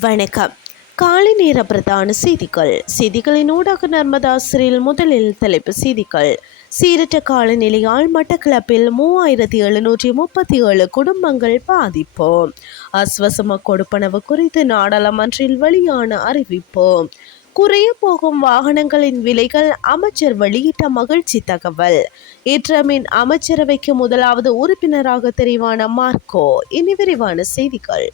வணக்கம். காலை நேர பிரதான செய்திகள். செய்திகளின் ஊடாக நர்மதாசிரியில் முதலில் தலைப்பு செய்திகள். சீரற்ற காலநிலையால் மட்டக்களப்பில் மூவாயிரத்தி எழுநூற்றி முப்பத்தி ஏழு குடும்பங்கள் பாதிப்பு. அஸ்வசம கொடுப்பனவு குறித்து நாடாளுமன்றில் வெளியான அறிவிப்பு. குறைய போகும் வாகனங்களின் விலைகள் அமைச்சர் வெளியிட்ட மகிழ்ச்சி தகவல். இற்றமின் அமைச்சரவைக்கு முதலாவது உறுப்பினராக தெரிவான மார்க்கோ. இனி விரிவான செய்திகள்.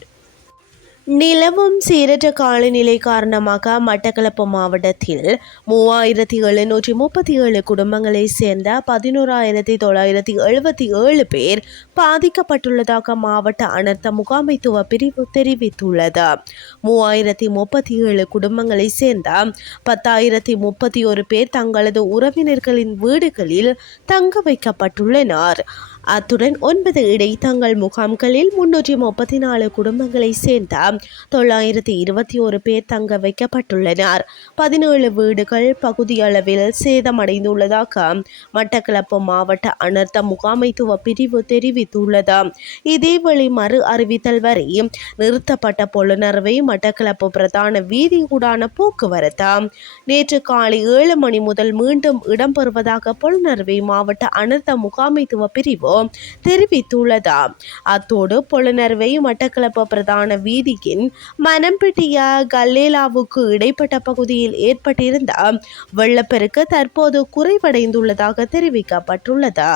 நிலவும் சீரற்ற காலநிலை காரணமாக மட்டக்களப்பு மாவட்டத்தில் மூவாயிரத்தி எழுநூற்றி முப்பத்தி ஏழு குடும்பங்களை சேர்ந்த பதினோராயிரத்தி தொள்ளாயிரத்தி எழுபத்தி ஏழு பேர் பாதிக்கப்பட்டுள்ளதாக மாவட்ட அனர்த்த முகாமைத்துவ பிரிவு தெரிவித்துள்ளது. மூவாயிரத்தி முப்பத்தி ஏழு குடும்பங்களை சேர்ந்த பத்தாயிரத்தி முப்பத்தி ஒரு பேர் தங்களது உறவினர்களின் வீடுகளில் தங்க வைக்கப்பட்டுள்ளனர். அத்துடன் ஒன்பது இடைத்தங்கள் முகாம்களில் முன்னூற்றி முப்பத்தி நாலு குடும்பங்களை சேர்ந்த தொள்ளாயிரத்தி இருபத்தி ஒரு பேர் தங்க வைக்கப்பட்டுள்ளனர். பதினேழு வீடுகள் பகுதியளவில் சேதமடைந்துள்ளதாக மட்டக்களப்பு மாவட்ட அனர்த்த முகாமைத்துவ பிரிவு தெரிவித்துள்ளது. இதேவேளை மறு அறிவித்தல் வரை நிறுத்தப்பட்ட பொலுணர்வை மட்டக்களப்பு பிரதான வீதியூடான போக்குவரத்து நேற்று காலை ஏழு மணி முதல் மீண்டும் இடம்பெறுவதாக பொலுணர்வை மாவட்ட அனர்த்த முகாமைத்துவ பிரிவு தெரிவித்துள்ளது. அத்தோடு புலனர்வை மட்டக்களப்பு பிரதான வீதியின் மனம்பிட்டிய கல்லேலாவுக்கு இடைப்பட்ட பகுதியில் ஏற்பட்டிருந்த வெள்ளப்பெருக்கு தற்போது குறைவடைந்துள்ளதாக தெரிவிக்கப்பட்டுள்ளது.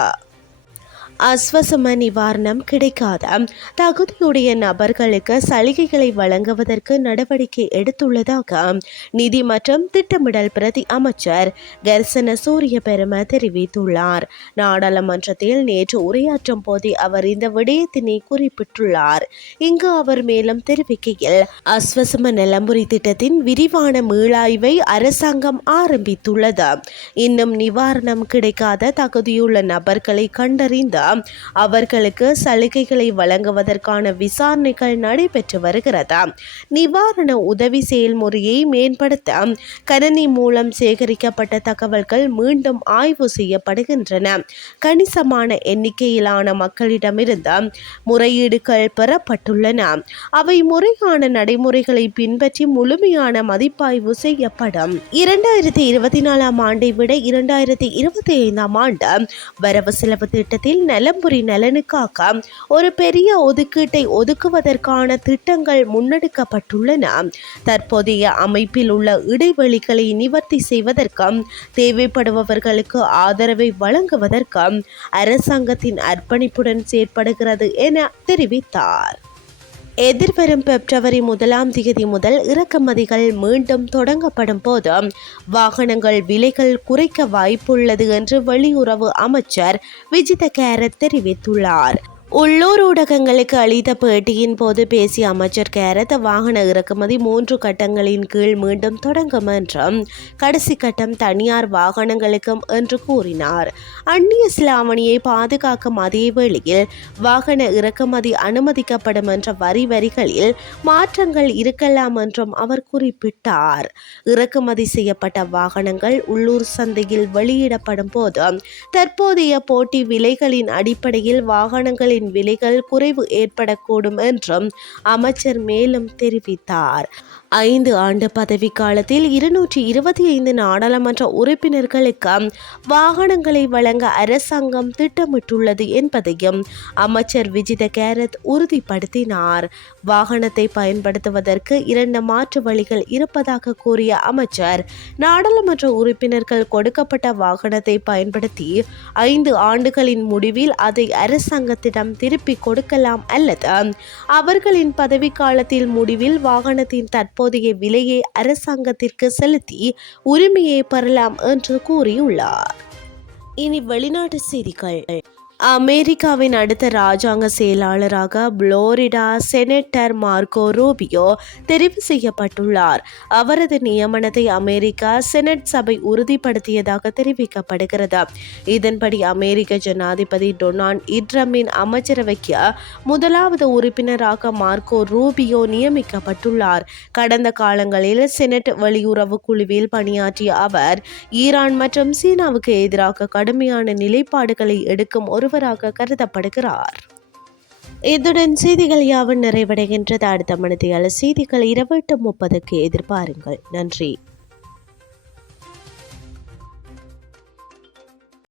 அஸ்வசம நிவாரணம் கிடைக்காத. தகுதியுடைய நபர்களுக்கு சலுகைகளை வழங்குவதற்கு நடவடிக்கை எடுத்துள்ளதாக நிதி மற்றும் திட்டமிடல் பிரதி அமைச்சர் கர்சன சூரிய பெரும தெரிவித்துள்ளார். நாடாளுமன்றத்தில் நேற்று உரையாற்றும் போதே அவர் இந்த விடயத்தினை குறிப்பிட்டுள்ளார். இங்கு அவர் மேலும் தெரிவிக்கையில் அஸ்வசம நிலம்புரி திட்டத்தின் விரிவான மீளாய்வை அரசாங்கம் ஆரம்பித்துள்ளது. இன்னும் நிவாரணம் கிடைக்காத தகுதியுள்ள நபர்களை கண்டறிந்த அவர்களுக்கு சலுகைகளை வழங்குவதற்கான விசாரணைகள் நடைபெற்று வருகிறது? நிவாரண உதவி செயல்முறையை மேம்படுத்த கணனி மூலம் சேகரிக்கப்பட்ட தகவல்கள் மீண்டும் ஆய்வு செய்யப்படுகின்றன. கணிசமான எண்ணிக்கையிலான மக்களிடமிருந்து முறையீடுகள் பெறப்பட்டுள்ளன. அவை முறையான நடைமுறைகளை பின்பற்றி முழுமையான மதிப்பாய்வு செய்யப்படும். இரண்டாயிரத்தி இருபத்தி நாலாம் ஆண்டை விட இரண்டாயிரத்தி இருபத்தி ஐந்தாம் ஆண்டு வரவு செலவு திட்டத்தில் நலம்புரி நலனுக்காக ஒரு பெரிய ஒதுக்கீட்டை ஒதுக்குவதற்கான திட்டங்கள் முன்னெடுக்கப்பட்டுள்ளன. தற்போதைய அமைப்பில் உள்ள இடைவெளிகளை நிவர்த்தி செய்வதற்கும் தேவைப்படுபவர்களுக்கு ஆதரவை வழங்குவதற்கும் அரசாங்கத்தின் அர்ப்பணிப்புடன் செயற்படுகிறது என தெரிவித்தார். எதிர்வரும் பிப்ரவரி முதலாம் தேதி முதல் இறக்குமதிகள் மீண்டும் தொடங்கப்படும் போது வாகனங்கள் விலைகள் குறைக்க வாய்ப்புள்ளது என்று வெளியுறவு அமைச்சர் விஜித கேரத் தெரிவித்துள்ளார். உள்ளூர் ஊடகங்களுக்கு அளித்த பேட்டியின் போது பேசிய அமைச்சர் கேரத் வாகன இறக்குமதி மூன்று கட்டங்களின் கீழ் மீண்டும் தொடங்கும் என்றும் கடைசி கட்டம் தனியார் வாகனங்களுக்கும் என்று கூறினார். அந்நிய சிலாமணியை பாதுகாக்கும் அதே வேளையில் வாகன இறக்குமதி அனுமதிக்கப்படும் என்ற வரி வரிகளில் மாற்றங்கள் இருக்கலாம் என்றும் அவர் குறிப்பிட்டார். இறக்குமதி செய்யப்பட்ட வாகனங்கள் உள்ளூர் சந்தையில் வெளியிடப்படும் போது தற்போதைய போட்டி விலைகளின் அடிப்படையில் வாகனங்களின் பொருட்களின் விலைகள் குறைவு ஏற்படக்கூடும் என்றும் அமைச்சர் மேலும் தெரிவித்தார். ஐந்து ஆண்டு பதவிக்காலத்தில் இருநூற்றி இருபத்தி ஐந்து நாடாளுமன்ற உறுப்பினர்களுக்கு வாகனங்களை வழங்க அரசாங்கம் திட்டமிட்டுள்ளது என்பதையும் அமைச்சர் விஜித கேரத் உறுதிப்படுத்தினார். வாகனத்தை பயன்படுத்துவதற்கு இரண்டு மாற்று வழிகள் இருப்பதாக கூறிய அமைச்சர் நாடாளுமன்ற உறுப்பினர்கள் கொடுக்கப்பட்ட வாகனத்தை பயன்படுத்தி ஐந்து ஆண்டுகளின் முடிவில் அதை அரசாங்கத்திடம் திருப்பி கொடுக்கலாம் அல்லது அவர்களின் பதவிக்காலத்தில் முடிவில் வாகனத்தின் தற்போதைய விலையை அரசாங்கத்திற்கு செலுத்தி உரிமையை பெறலாம் என்று கூறியுள்ளார். இனி வெளிநாட்டு செய்திகள். அமெரிக்காவின் அடுத்த ராஜாங்க செயலாளராக புளோரிடா செனட்டர் மார்க்கோ ரூபியோ தெரிவு செய்யப்பட்டுள்ளார். அவரது நியமனத்தை அமெரிக்கா செனட் சபை உறுதிப்படுத்தியதாக தெரிவிக்கப்படுகிறது. இதன்படி அமெரிக்க ஜனாதிபதி டொனால்ட் இட்ரமின் அமைச்சரவைக்கு முதலாவது உறுப்பினராக மார்க்கோ ரூபியோ நியமிக்கப்பட்டுள்ளார். கடந்த காலங்களில் செனட் வெளியுறவு குழுவில் பணியாற்றிய அவர் ஈரான் மற்றும் சீனாவுக்கு எதிராக கடுமையான நிலைப்பாடுகளை எடுக்கும் ஒரு ஒருவராக கருதப்படுகிறார். இத்துடன் செய்திகள் யாவும் நிறைவடைகின்றது. அடுத்த மனதியால் செய்திகள் இரவு எட்டு முப்பதுக்கு எதிர்பாருங்கள். நன்றி.